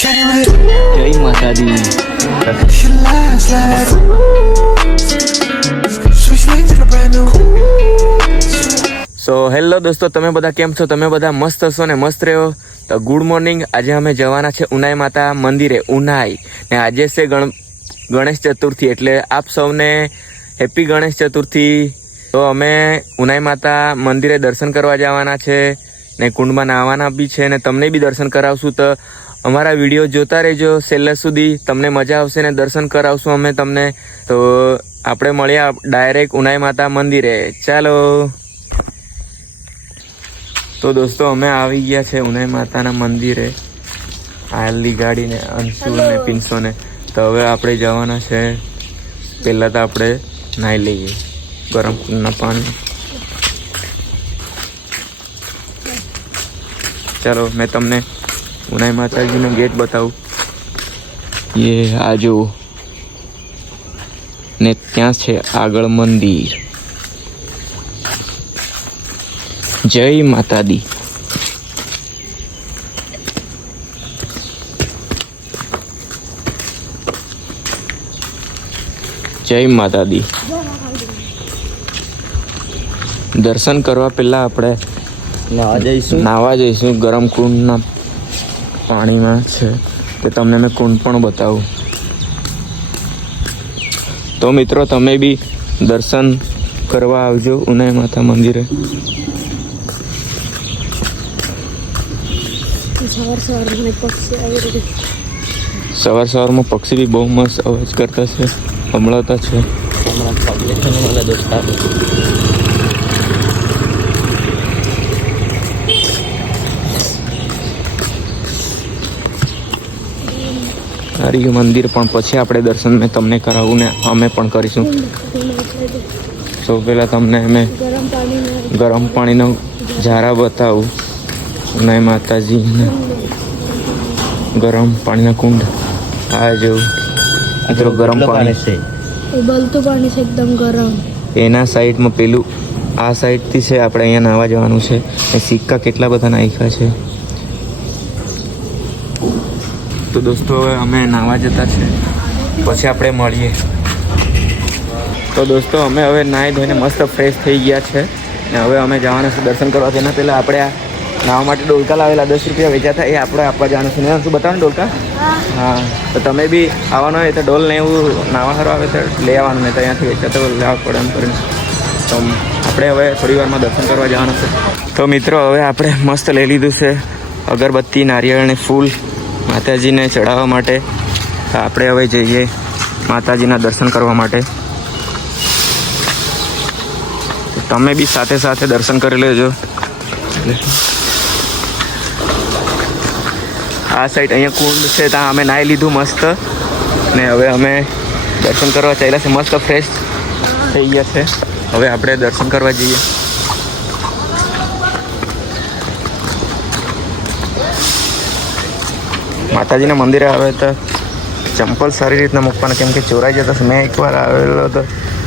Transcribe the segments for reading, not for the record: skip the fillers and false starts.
જય માતાજી. So hello દોસ્તો, તમે બધા કેમ છો? તમે બધા મસ્ત હશો ને મસ્ત રહ્યો. તો ગુડ મોર્નિંગ. આજે અમે જવાના છે ઉનાઈ માતા મંદિરે, ઉનાઈ. ને આજે છે ગણેશ ચતુર્થી, એટલે આપ સૌને હેપી ગણેશ ચતુર્થી. તો અમે ઉનાઈ માતા મંદિરે દર્શન કરવા જવાના છે ને કુંડમાં નાહવાના બી છે ને તમને બી દર્શન કરાવશું. તો અમારા વિડીયો જોતા રહેજો છેલ્લે સુધી, તમને મજા આવશે ને દર્શન કરાવશું અમે તમને. તો આપણે મળ્યા ડાયરેક્ટ ઉનાઈ માતા મંદિરે. ચાલો. તો દોસ્તો અમે આવી ગયા છે ઉનાઈ માતાના મંદિરે. આલી ગાડીને અંશુ ને પિન્સો ને. તો હવે આપણે જવાના છે. પહેલાં તો આપણે નાહી લઈએ ગરમ કુંડના પાણી. ચાલો મેં તમને ઉનાઈ માતાજીનો ગેટ બતાવું. ये આ જો ને ત્યાં છે આગળ મંદિર. જય માતાજી. જય માતાજી. દર્શન કરવા પહેલા આપણે નાવા જઈશું ગરમ કુંડના પાણીમાં છે. કે તમને મેં કુંડ પણ બતાવું. તો મિત્રો તમે બી દર્શન કરવા આવજો ઉનાઈ માતા મંદિરે. સવાર સવારમાં પક્ષી બી બહુ મસ્ત અવાજ કરતા છે, સંભળાતા છે. સારી મંદિર પણ પછી આપણે દર્શન મેં તમને કરાવું ને અમે પણ કરીશું. સૌ પહેલાં તમને અમે ગરમ પાણીનો ઝારા બતાવું. ઉનાઈ માતાજીને ગરમ પાણીના કુંડ. આ જો મિત્રો ગરમ પાણી છે, ઉબલતું પાણી છે એકદમ ગરમ. એના સાઈડમાં પેલું આ સાઈડથી છે આપણે અહીંયા નાહવા જવાનું છે. એ સિક્કા કેટલા બધા નાખ્યા છે. તો દોસ્તો હવે અમે નાહવા જતા છે, પછી આપણે મળીએ. તો દોસ્તો અમે હવે નાહી ધોઈને મસ્ત ફ્રેશ થઈ ગયા છે ને હવે અમે જવાના છે દર્શન કરવા. તેના પહેલાં આપણે આ નાહવા માટે ડોલકા લાવેલા 10 રૂપિયા વેચાતા, એ આપણે આપવા જવાનું છે. ને શું બતાવો ને ડોલકા. હા, તો તમે બી આવવાનું હોય તો ડોલ ને એવું નાવા સારું આવે તો લઈ આવવાનું. ને તો અહીંયાથી વેચાતા લેવા પડે એમ કરીને. તો આપણે હવે થોડી વારમાં દર્શન કરવા જવાનું છે. તો મિત્રો હવે આપણે મસ્ત લઈ લીધું છે અગરબત્તી, નારિયેળ અને ફૂલ માતાજીને ચડાવવા માટે. તો આપણે હવે જઈએ માતાજીના દર્શન કરવા માટે. તમે બી સાથે સાથે દર્શન કરી લેજો. આ સાઈડ અહીંયા કુંડ છે, ત્યાં અમે નાહી લીધું મસ્ત ને હવે અમે દર્શન કરવા ચાલ્યા છે. મસ્ત ફ્રેશ થઈ ગયા છે. હવે આપણે દર્શન કરવા જઈએ. માતાજીના મંદિરે આવે તો ચંપલ સારી રીતના મૂકવાના, કેમ કે ચોરાઈ જતા છે. મેં એકવાર આવેલો તો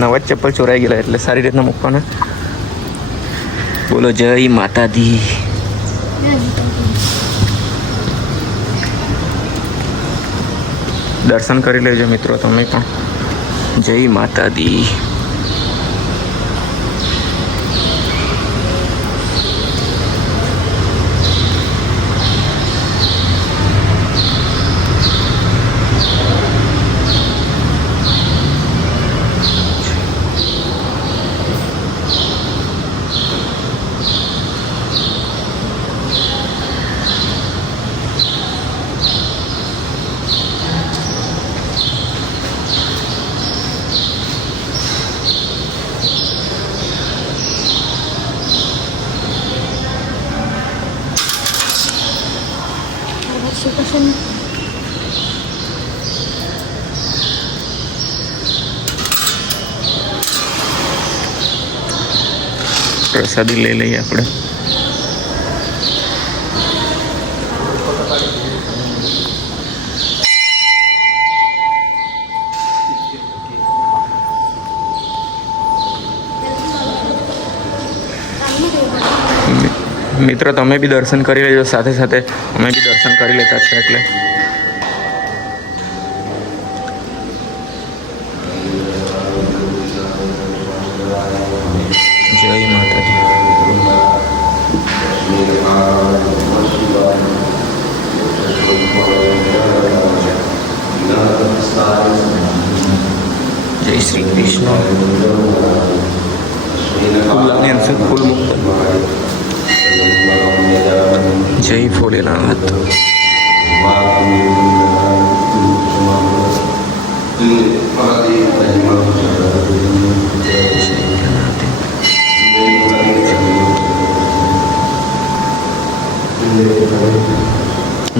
નવા જ ચપ્પલ ચોરાઈ ગયેલા, એટલે સારી રીતના મૂકવાના. બોલો જય માતાજી. દર્શન કરી લેજો મિત્રો તમે પણ. જય માતાજી. પ્રસાદી લઈ લઈએ આપણે. મિત્રો તમે બી દર્શન કરી લેજો, સાથે સાથે અમે બી દર્શન કરી લેતા છે. એટલે છે ફૂલ મુક્ત. જય ભોલેનાથ.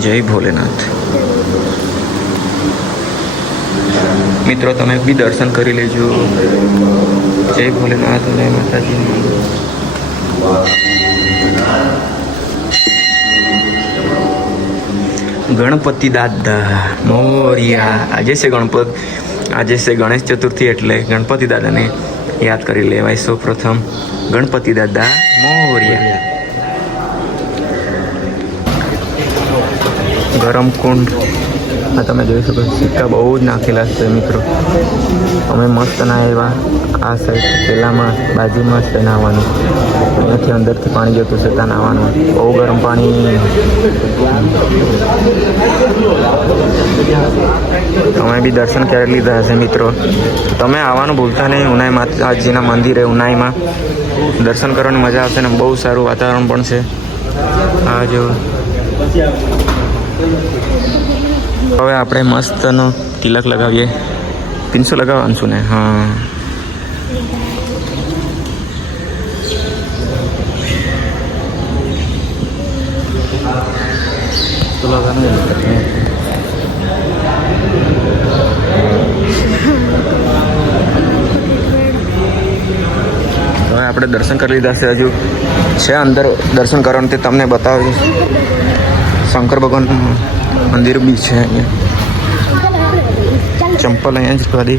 જય ભોલેનાથ. મિત્રો તમે બી દર્શન કરી લેજો. જય ભોલેનાથ અને માતાજી. ગણપતિ દાદા મોરિયા. આજે છે ગણેશ ચતુર્થી એટલે ગણપતિ દાદાને યાદ કરી લેવાય. સૌ પ્રથમ ગણપતિ દાદા મોરિયા. ગરમ કુંડ આ તમે જોઈ શકો સિક્કા બહુ જ નાખેલા છે મિત્રો. અમે મસ્ત ના આવ્યા આ સાઈડ પેલામાં બાજુમાં જ નાહવાનું. અહીંયાથી અંદરથી પાણી જતું છે ત્યાં નાહવાનું. બહુ ગરમ પાણી. તમે બી દર્શન ક્યારે લીધા હશે મિત્રો. તમે આવવાનું ભૂલતા નહીં. ઉનાઈ માતાજીના મંદિરે ઉનાઈમાં દર્શન કરવાની મજા આવશે ને બહુ સારું વાતાવરણ પણ છે. આ જો હવે આપણે મસ્તનો તિલક લગાવીએ. 300 લગાવવાનું છું ને? હા. હવે આપણે દર્શન કરી લીધા છે. હજુ છે અંદર દર્શન કરવાનું તે તમને બતાવ્યું. શંકર ભગવાન મંદિર બી છે અહીંયા. ચંપલ અહીંયા જ કરવા દે.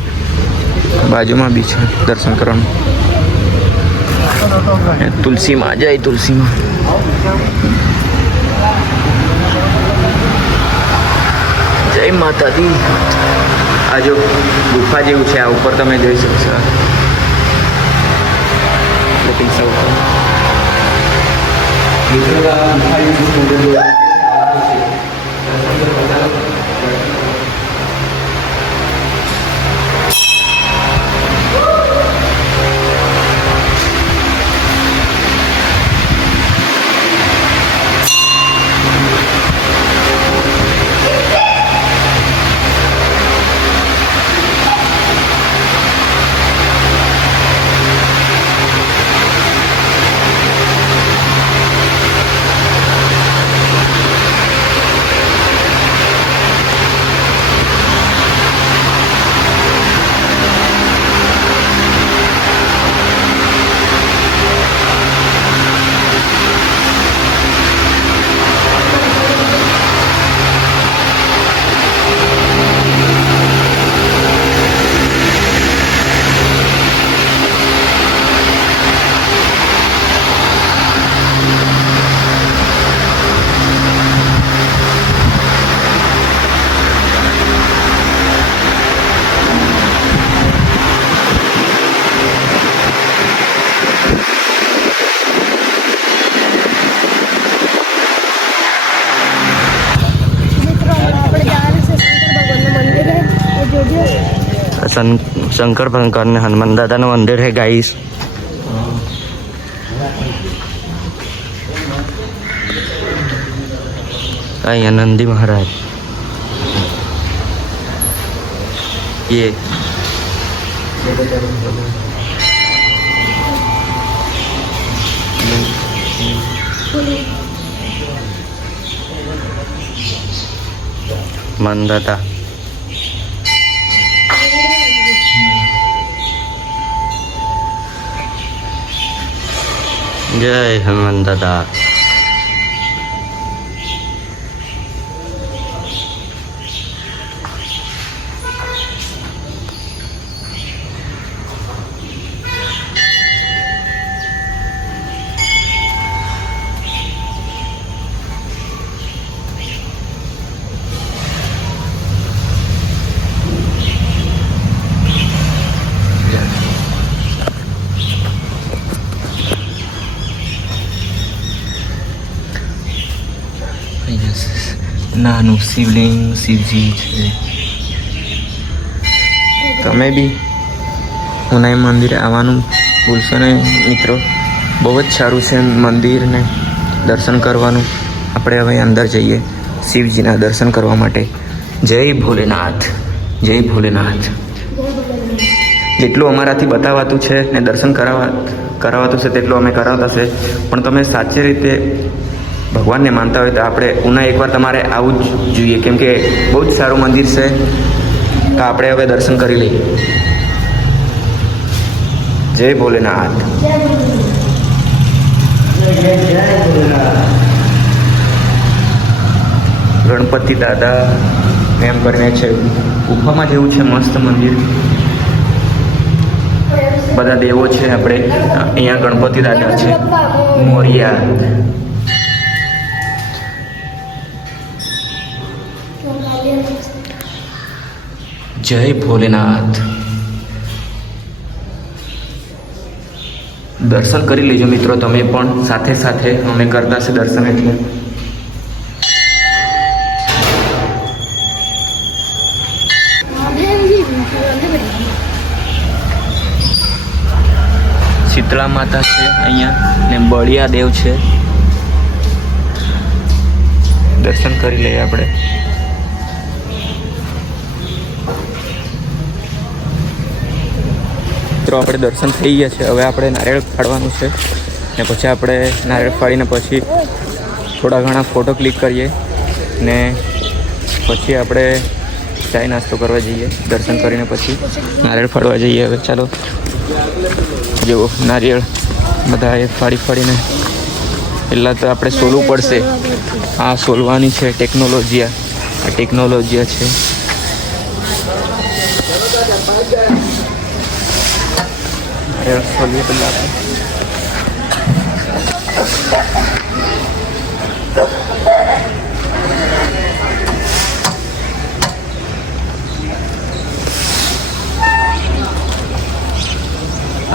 બાજુમાં બી છે દર્શન કરવાનું. તુલસીમાં જાય. તુલસીમાં જય માતાજી. આ જો ગુફા જેવું છે. આ ઉપર તમે જોઈ શકશો. પૈસા ઉપર शंकर भगवान ने हनुमान दादा નું મંદિર है गाइस. અહીંયા નંદી મહારાજ. ये मंदाता जय हनुमान दादा. નાનું શિવલિંગ શિવજી છે. તમે બી ઉનાઈ મંદિરે આવવાનું ભૂલશો નહીં મિત્રો. બહુ જ સારું છે મંદિરને દર્શન કરવાનું. આપણે હવે અંદર જઈએ શિવજીના દર્શન કરવા માટે. જય ભોલેનાથ, જય ભોલેનાથ. જેટલું અમારાથી બતાવાતું છે ને દર્શન કરાવાતું છે તેટલું અમે કરાવતા છે. પણ તમે સાચી રીતે ભગવાનને માનતા હોય તો આપણે ઉના એકવાર તમારે આવવું જ જોઈએ, કેમ કે બહુ જ સારું મંદિર છે. તો આપણે હવે દર્શન કરી લઈએ. જય ભોલેનાથ. ગણપતિ દાદા એમ કરીને છે, ગુફામાં જેવું છે, મસ્ત મંદિર. બધા દેવો છે. આપણે અહીંયા ગણપતિ દાદા છે, મોરિયા. જય ભોલેનાથ. દર્શન કરી લેજો મિત્રો, તમે પણ સાથે સાથે. અમે કરતા છે દર્શન એટલે. શીતળા માતા છે અહીંયા ને બળિયા દેવ છે. દર્શન કરી લઈએ આપણે. મિત્રો આપણે દર્શન થઈ ગયા છે. હવે આપણે નારિયેળ ફાડવાનું છે ને પછી આપણે નારિયેળ ફાડીને પછી થોડા ઘણા ફોટો ક્લિક કરીએ ને પછી આપણે ચાય નાસ્તો કરવા જઈએ. દર્શન કરીને પછી નારિયેળ ફાડવા જઈએ. હવે ચાલો. જો નારિયેળ બધા એ ફાડીને પહેલાં તો આપણે સોલવું પડશે. આ સોલવાની છે ટેકનોલોજી. આ ટેકનોલોજી છે. સોલવી પહેલાં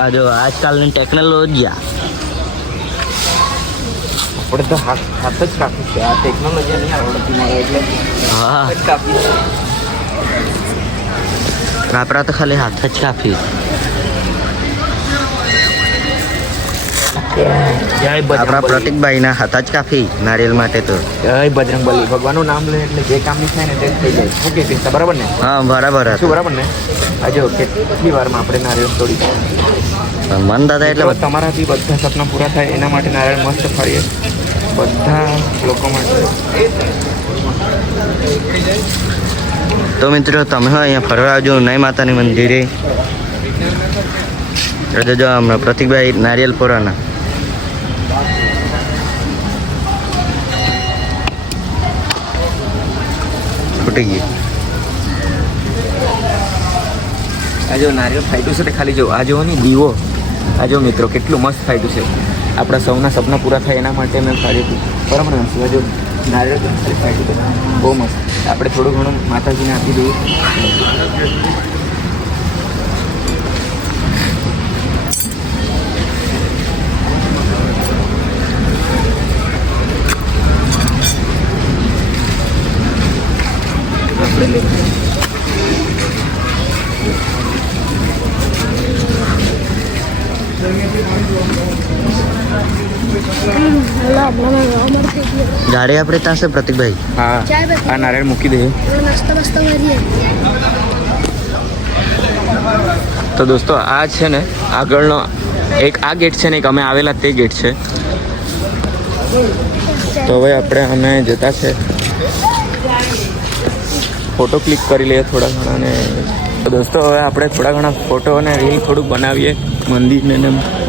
આ જો આજકાલની ટેકનોલોજી. આપણે તો હાથ જ કાપી છે. આ ટેકનોલોજી નહીં આવડતી મળે એટલે હા હાથ જ કાપી. આપણા તો ખાલી હાથ જ કાપી. જય આપણા બજરંગ પ્રતિકભાઈના હાથ જ કાપી નારિયેલ માટે તો. જય બજરંગ બલી. ભગવાનનું નામ લે એટલે જે કામ નહીં થાય ને તે જ થઈ જાય. ઓકે કૃષ્ણ, બરાબર ને? હા બરાબર શું હતું. બરાબર ને? આજે કેટલી વારમાં આપણે નારિયેળ તોડી મન દાદા એટલે એટલે તમારાથી બધા સપના પૂરા થાય એના માટે નારિયેળ મસ્ત ફાડીએ બધા લોકો માટે. તો મિત્રો તમે હો અહીંયા ફરવા આવજો ઉનાઈ માતાની મંદિરે. જો હમણાં પ્રતિકભાઈ નારિયેલ પોરાના. ફૂટી ગયું. આ જો નારિયેળ ફાટ્યું છે તે ખાલી જો આ જો ને દીવો. આ જો મિત્રો કેટલું મસ્ત ફાટ્યું છે. આપણા સૌના સપના પૂરા થાય એના માટે મેં ફાડ્યું હતું. બરાબર ને? આ જો નારિયેળ ખાલી ફાટ્યું હતું, બહુ મસ્ત. આપણે થોડું ઘણું માતાજીને આપી દઈએ. ગાડી આપણે ત્યાં છે પ્રતિકભાઈ. હા, આ નારિયેળ મૂકી દઈએ. તો દોસ્તો આ છે ને આગળનો એક આ ગેટ છે ને એક અમે આવેલા તે ગેટ છે. તો હવે અમે જતા છે. ફોટો ક્લિક કરી લઈએ થોડા ઘણા ને. તો દોસ્તો હવે આપણે થોડા ઘણા ફોટો અને રીલ થોડુંક બનાવીએ મંદિરને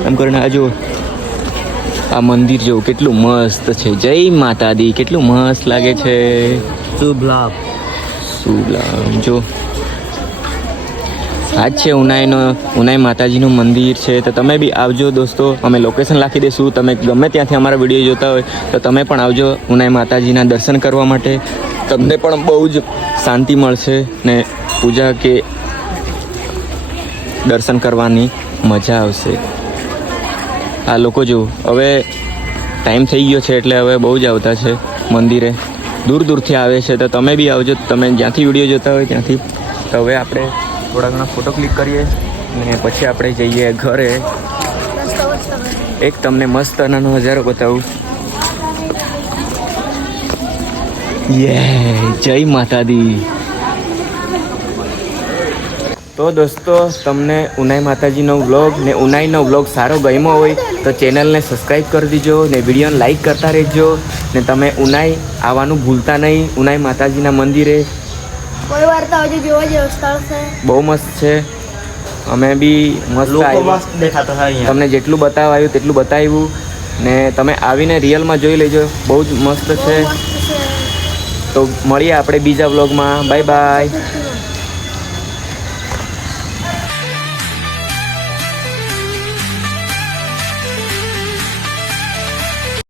એમ કરીને. આ જો આ મંદિર જેવું કેટલું મસ્ત છે. જય માતાજી. કેટલું મસ્ત લાગે છે. શુભ લાભ. જો આજ છે ઉનાઈ માતાજીનું મંદિર છે. તો તમે બી આવજો દોસ્તો. અમે લોકેશન લખી દઈશું. તમે ગમે ત્યાંથી અમારા વિડીયો જોતા હોય તો તમે પણ આવજો ઉનાઈ માતાજીના દર્શન કરવા માટે. તમને પણ બહુ જ શાંતિ મળશે ને પૂજા કે દર્શન કરવાની મજા આવશે. આ લોકો જો હવે ટાઈમ થઈ ગયો છે એટલે હવે બહુ જ આવતા છે મંદિરે. દૂર દૂરથી આવે છે. તો તમે બી આવજો, તમે જ્યાંથી વિડીયો જોતા હોય ત્યાંથી. તો હવે આપણે થોડા ઘણા ફોટો ક્લિક કરીએ ને પછી આપણે જઈએ ઘરે. એક તમને મસ્ત નાનો નજારો બતાવું. જય માતાજી. તો દોસ્તો, તમને ઉનાઈ માતાજીનો વ્લોગ ને ઉનાઈનો વ્લોગ સારો ગમ્યો હોય તો ચેનલને સબસ્ક્રાઈબ કરી દીજો ને વિડીયોને લાઈક કરતા રહેજો ને તમે ઉનાઈ આવવાનું ભૂલતા નહીં. ઉનાઈ માતાજીના મંદિરે કોઈ વાર તો આવજો, જોવા જેવું સ્થળ છે. બહુ મસ્ત છે. અમે બી મસ્ત લોકો આવ્યા. મસ્ત દેખાતો હોય અહીંયા. તમને જેટલું બતાવાયું તેટલું બતાવ્યું ને તમે આવીને રિયલમાં જોઈ લેજો. બહુ જ મસ્ત છે. બહુ મસ્ત છે. તો મળીએ આપણે બીજા વ્લોગમાં. Bye bye.